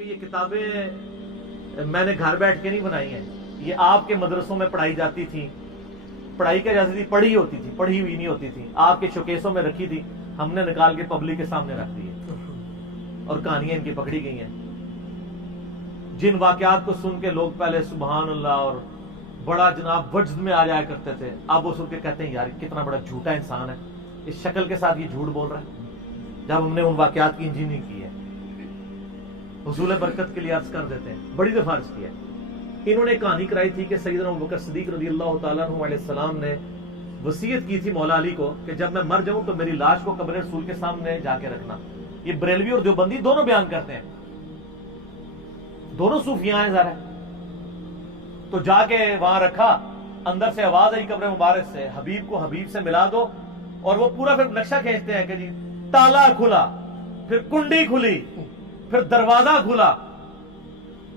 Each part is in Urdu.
کہ یہ کتابیں میں نے گھر بیٹھ کے نہیں بنائی ہیں، یہ آپ کے مدرسوں میں پڑھائی جاتی تھی، پڑھائی کی جاتی تھی، پڑھی ہوتی تھی، پڑھی ہوئی نہیں ہوتی تھی، آپ کے شوکیسوں میں رکھی تھی، ہم نے نکال کے پبلک کے سامنے رکھ دی ہے اور کہانیاں ان کی پکڑی گئی ہیں۔ جن واقعات کو سن کے لوگ پہلے سبحان اللہ اور بڑا جناب وجد میں آ جایا کرتے تھے، اب وہ سن کے کہتے ہیں یار کتنا بڑا جھوٹا انسان ہے، اس شکل کے ساتھ یہ جھوٹ بول رہا ہے، جب ہم نے ان واقعات کی انجینئرنگ کی ہے۔ حصول برکت کے لیے عرض کر دیتے ہیں، بڑی دفعہ عرض کیا ہے، انہوں نے کہانی کرائی تھی کہ سیدنا ابوبکر صدیق رضی اللہ تعالیٰ عنہ علیہ السلام نے وصیت کی تھی مولا علی کو کہ جب میں مر جاؤں تو میری لاش کو قبر رسول کے سامنے جا کے رکھنا۔ یہ بریلوی اور دیوبندی دونوں بیان کرتے ہیں، دونوں صوفیاں ہیں ذرا۔ تو جا کے وہاں رکھا، اندر سے آواز آئی قبر مبارک سے، حبیب کو حبیب سے ملا دو، اور وہ پورا پھر نقشہ کھینچتے ہیں کہ جی تالا کھلا، پھر کنڈی کھلی، پھر دروازہ کھلا۔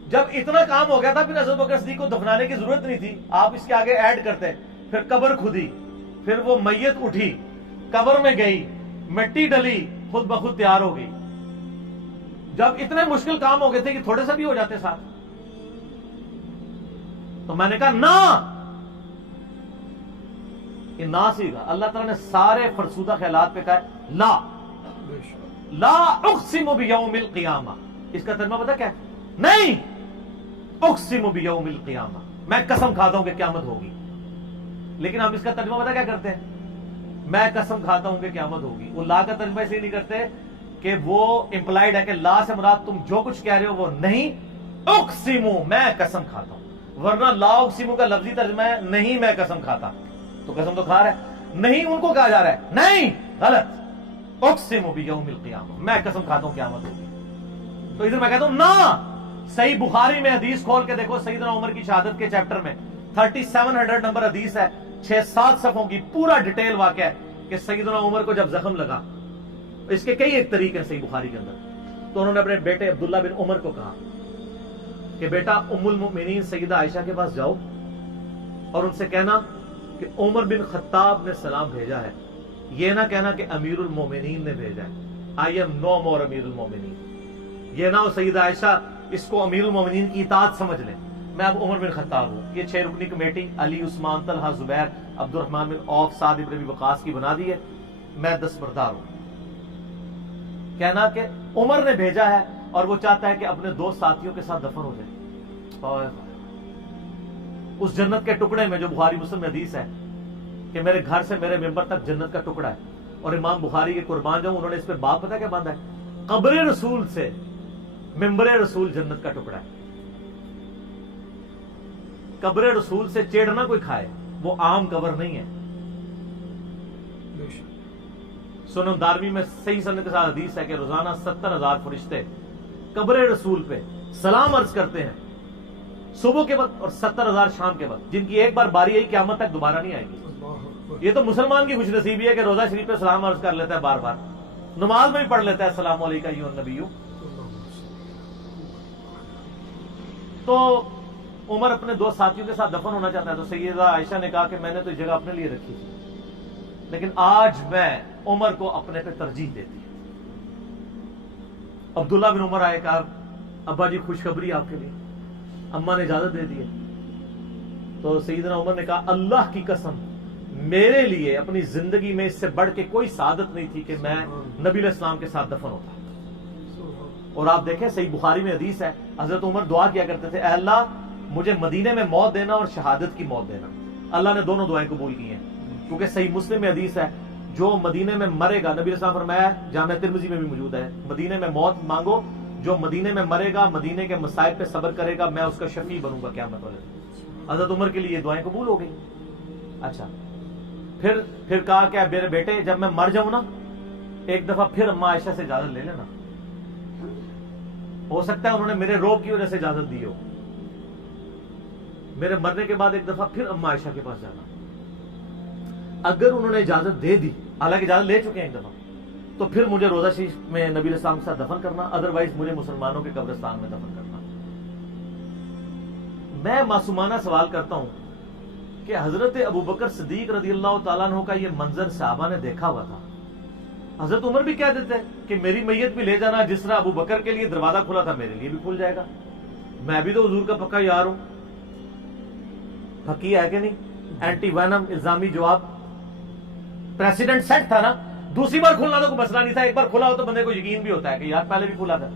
جب اتنا کام ہو گیا تھا پھر حضرت بکر صدیق کو دفنانے کی ضرورت نہیں تھی، آپ اس کے آگے ایڈ کرتے، پھر قبر کھدی، پھر وہ میت اٹھی، قبر میں گئی، مٹی ڈلی، خود بخود تیار ہو گئی۔ جب اتنے مشکل کام ہو گئے تھے کہ تھوڑے سے بھی ہو جاتے ساتھ، تو میں نے کہا نہ، یہ نہ سیکھا۔ اللہ تعالیٰ نے سارے فرسودہ خیالات پہ کہا لا لا اقسم بیوم القیامہ۔ اس کا ترجمہ پتہ کیا ہے؟ نہیں، اقسم بیوم القیامہ، میں قسم کھاتا ہوں کہ قیامت ہوگی۔ لیکن ہم اس کا ترجمہ پتہ کیا کرتے ہیں؟ میں قسم کھاتا ہوں کہ قیامت ہوگی۔ وہ لا کا ترجمہ اسے نہیں کرتے کہ وہ امپلائڈ ہے کہ لا سے مراد تم جو کچھ کہہ رہے ہو وہ نہیں، اقسمو، میں قسم کھاتا ہوں، ورنہ لا اقسمو کا لفظی ترجمہ ہے نہیں میں قسم کھاتا، تو قسم تو کھا رہا ہے، نہیں ان کو کہا جا رہا ہے، نہیں، غلط، اقسم بیوم القیامہ، میں قسم کھاتا ہوں قیامت ہوگی۔ تو ادھر میں کہتا ہوں نہ، صحیح بخاری میں حدیث کھول کے دیکھو، سیدنا عمر کی شہادت کے چیپٹر میں 3700 نمبر حدیث ہے، 6-7 صفحوں کی پورا ڈیٹیل واقعہ ہے کہ سیدنا عمر کو جب زخم لگا، اس کے کئی ایک طریقے ہیں صحیح بخاری کے اندر، تو انہوں نے اپنے بیٹے عبداللہ بن عمر کو کہا کہ بیٹا ام المؤمنین سیدہ عائشہ کے پاس جاؤ اور ان سے کہنا کہ عمر بن خطاب نے سلام بھیجا ہے، یہ نہ کہنا کہ امیر المومنین نے بھیجا ہے، آئی ایم نو مور امیر المومنین، یہ نہ ہو سیدہ عائشہ اس کو امیر المومنین کی اطاعت سمجھ لیں، میں اب عمر بن خطاب ہوں۔ یہ 6 رکنی کمیٹی علی، عثمان، طلحہ، زبیر، عبد الرحمن بن عوف، سعد بن ابی وقاص کی بنا دی ہے، میں دستبردار ہوں۔ کہنا کہ عمر نے بھیجا ہے اور وہ چاہتا ہے کہ اپنے 2 ساتھیوں کے ساتھ دفن ہو جائے اس جنت کے ٹکڑے میں، جو بخاری مسلم میں حدیث ہے کہ میرے گھر سے میرے ممبر تک جنت کا ٹکڑا ہے، اور امام بخاری کے قربان جاؤں، انہوں نے اس پہ باب پتہ کیا باندھا ہے؟ قبر رسول سے ممبر رسول جنت کا ٹکڑا ہے۔ قبر رسول سے چیڑنا کوئی کھائے، وہ عام قبر نہیں ہے۔ سنن دارمی میں صحیح سند کے ساتھ حدیث ہے کہ روزانہ 70,000 فرشتے قبر رسول پہ سلام عرض کرتے ہیں صبح کے وقت، اور 70,000 شام کے وقت، جن کی ایک بار باری آئی قیامت تک دوبارہ نہیں آئے گی۔ یہ تو مسلمان کی خوش نصیبی ہے کہ روزہ شریف پہ سلام عرض کر لیتا ہے، بار بار نماز میں بھی پڑھ لیتا ہے السلام علیکم ایھا النبی۔ تو عمر اپنے 2 ساتھیوں کے ساتھ دفن ہونا چاہتا ہے، تو سیدہ عائشہ نے کہا کہ میں نے تو یہ جگہ اپنے لیے رکھی تھی، لیکن آج میں عمر کو اپنے پہ ترجیح دیتی ہوں۔ عبداللہ بن عمر آئے، کہا ابا جی خوشخبری آپ کے لیے، اماں نے اجازت دے دی ہے۔ تو سیدنا عمر نے کہا اللہ کی قسم، میرے لیے اپنی زندگی میں اس سے بڑھ کے کوئی سعادت نہیں تھی کہ میں نبی علیہ السلام کے ساتھ دفن ہوتا۔ اور آپ دیکھیں صحیح بخاری میں حدیث ہے، حضرت عمر دعا کیا کرتے تھے، اے اللہ مجھے مدینے میں موت دینا اور شہادت کی موت دینا۔ اللہ نے دونوں دعائیں قبول کی ہیں، کیونکہ صحیح مسلم میں حدیث ہے جو مدینے میں مرے گا، نبی علیہ السلام فرمایا، جامع ترمذی میں بھی موجود ہے، مدینے میں موت مانگو، جو مدینے میں مرے گا، مدینے کے مصائب پہ صبر کرے گا، میں اس کا شفیع بنوں گا قیامت والے دن۔ حضرت عمر کے لیے دعائیں قبول ہو گئی۔ اچھا، پھر کہا کہ میرے بیٹے جب میں مر جاؤں نا، ایک دفعہ پھر اماں عائشہ سے اجازت لے لینا، ہو سکتا ہے انہوں نے میرے روب کی وجہ سے اجازت دی ہو، میرے مرنے کے بعد ایک دفعہ پھر اماں عائشہ کے پاس جانا۔ اگر انہوں نے اجازت دے دی، حالانکہ اجازت لے چکے ہیں ایک دفعہ، تو پھر مجھے روضہ شریف میں نبی علیہ السلام کے ساتھ دفن کرنا، ادروائز مجھے مسلمانوں کے قبرستان میں دفن کرنا۔ میں معصومانہ سوال کرتا ہوں کہ حضرت ابوبکر صدیق رضی اللہ تعالیٰ عنہ کا یہ منظر صحابہ نے دیکھا ہوا تھا، حضرت عمر بھی کہہ دیتے کہ میری میت بھی لے جانا، جس طرح ابو بکر کے لیے دروازہ کھلا تھا میرے لیے بھی کھل جائے گا، میں بھی تو حضور کا پکا یار ہوں. حقیقت ہے کہ نہیں؟ اینٹی وینم الزامی جواب. پریسیڈنٹ سیٹ تھا نا، دوسری بار کھلنا تو کوئی مسئلہ نہیں تھا، ایک بار کھلا ہو تو بندے کو یقین بھی ہوتا ہے کہ یار پہلے بھی کھلا تھا.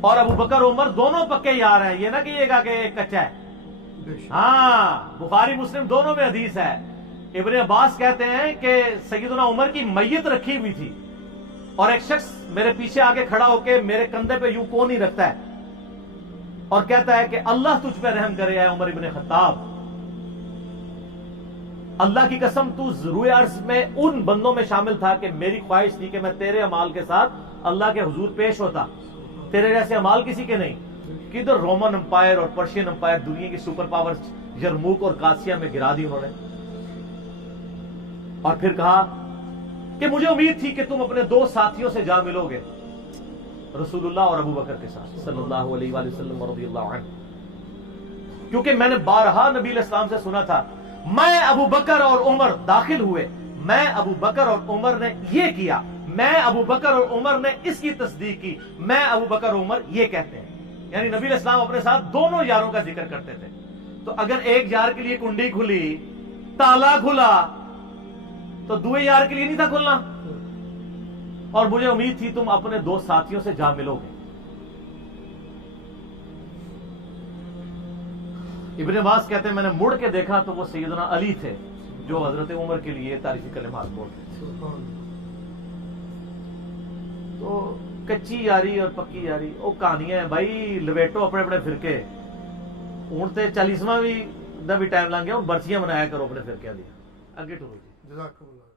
اور ابو بکر عمر دونوں پکے یار ہیں، یہ نہ کہیے گا کہ ایک کچا ہے. ہاں بخاری مسلم دونوں میں حدیث ہے. ابن عباس کہتے ہیں کہ سیدنا عمر کی میت رکھی ہوئی تھی اور ایک شخص میرے پیچھے آگے کھڑا ہو کے میرے کندھے پہ یوں کون ہی رکھتا ہے اور کہتا ہے کہ اللہ تجھ پہ رحم کرے اے عمر ابن خطاب، اللہ کی قسم تو روئے عرض میں ان بندوں میں شامل تھا کہ میری خواہش تھی کہ میں تیرے اعمال کے ساتھ اللہ کے حضور پیش ہوتا، تیرے جیسے اعمال کسی کے نہیں. کدھر رومن امپائر اور پرشین امپائر، دنیا کی سپر پاورز یرموک اور قادسیہ میں گرا دی انہوں نے. اور پھر کہا کہ مجھے امید تھی کہ تم اپنے دو ساتھیوں سے جا ملو گے، رسول اللہ اور ابو بکر کے ساتھ صلی اللہ علیہ وآلہ وسلم رضی اللہ عنہ، کیونکہ میں نے بارہا نبی علیہ السلام سے سنا تھا میں ابو بکر اور عمر داخل ہوئے، میں ابو بکر اور عمر نے یہ کیا، میں ابو بکر اور عمر نے اس کی تصدیق کی، میں ابو بکر اور عمر یہ کہتے ہیں. یعنی نبی علیہ السلام اپنے ساتھ دونوں یاروں کا ذکر کرتے تھے. تو اگر ایک یار کے لیے کنڈی کھلی، تالا کھلا، تو دوسرے یار کے لیے نہیں تھا کھلنا. اور مجھے امید تھی تم اپنے دو ساتھیوں سے جا ملو گے. ابن عباس کہتے ہیں میں نے مڑ کے دیکھا تو وہ سیدنا علی تھے جو حضرت عمر کے لیے تعریفی کلمات بولتے تھے. تو کچی یاری اور پکی یاری وہ کہانیاں ہیں بھائی. لویٹو اپنے اپنے فرقے ہوں تے 40واں بھی ٹائم لنگ گیا، برسیاں منایا کرو اپنے فرقے دی. اگے ٹرو جی. جزاک اللہ.